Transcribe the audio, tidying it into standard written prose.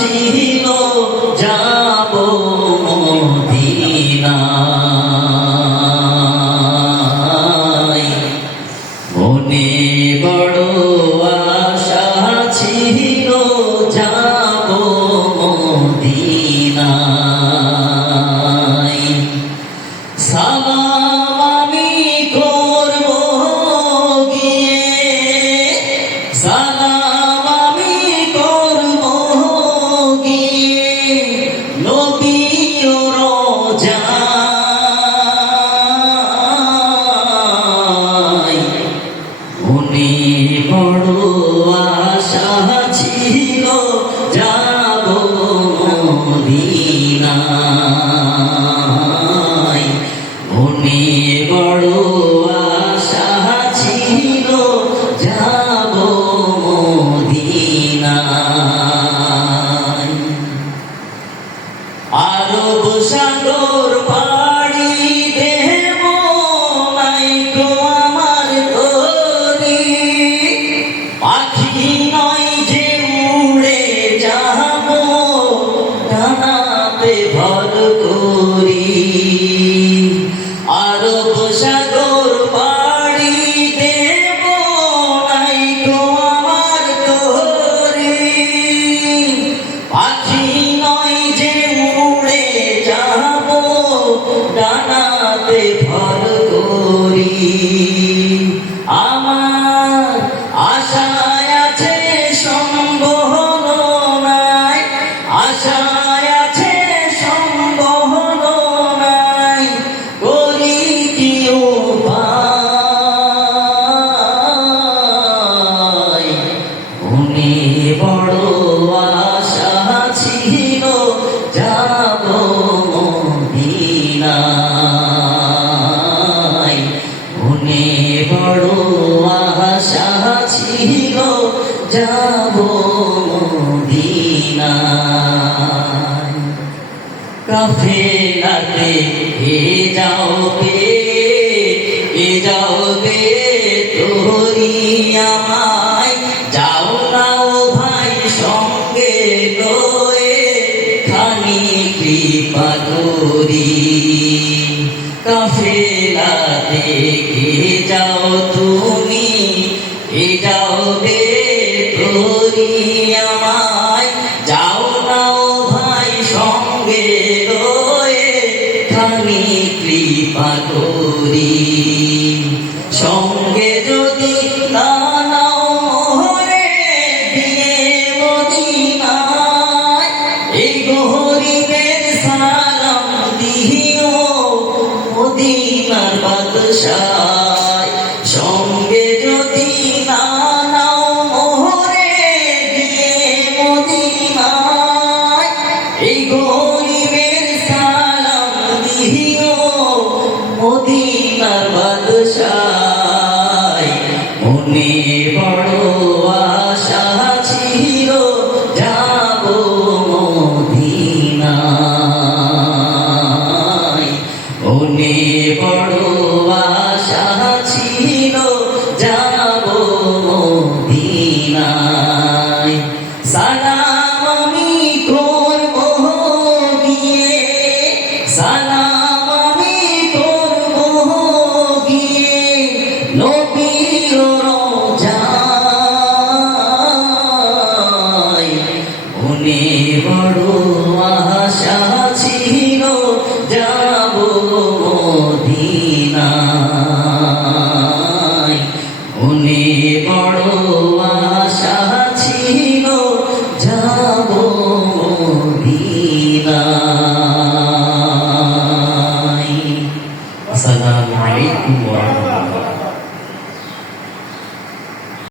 ছিল যাব মদিনায়। মনে বড় আশা ছিল যাব মদিনায়। সালাম আমি করব গিয়ে, সালাম আমি করব গিয়ে নবীর রওজায়। মনে বড় আশা ছিল যাব মদিনায়। মনে বড় আশা ছিল যাব মদিনায়। আরব সাগর পাড়ি দেব নাই গো আমার তরি, পাখি নয় যে উড়ে যাব ডানাতে ভর করি। আরব সাগর পাড়ি দেব নাই গো আমার তরি, পাখি নয় যে উড়ে যাব ডানাতে ভর করি। আমার আশায় আছে সম্বল নাই, আশায় আছে সম্বল নাই, করি কি উপায়। মনে বড় আশা ছিল যাব মদিনায়। মনে বড় আশা ছিল যাব মদিনায়। কাফেলাতে এ যাওবে তোরি আমায়, যাও না ও ভাই সঙ্গে লয়ে খানি কৃপা করি। কাফেলাতে যাও তুমি, যাওবে তোরি আমায়, যাও না ও ভাই সঙ্গে লয়ে খানি কৃপা করি। সঙ্গে যদি না নাও মোহরে দিয়ে মদিনায়, এই গরিবের সালাম দিও মদিনার বাদশায়। সঙ্গে যদি না নাও মোহরে দিয়ে মদিনায়, এই গরিবের সালাম দিও মদিনার বাদশায়। মনে বড় আশা ছিল যাব মদিনায়। মনে বড় আশা ছিল যাব মদিনায়। সালাম আমি করব গিয়ে, সালাম আমি করব গিয়ে নবীর রওজায়। মনে বড় আশা ছিল যাব মদিনায়।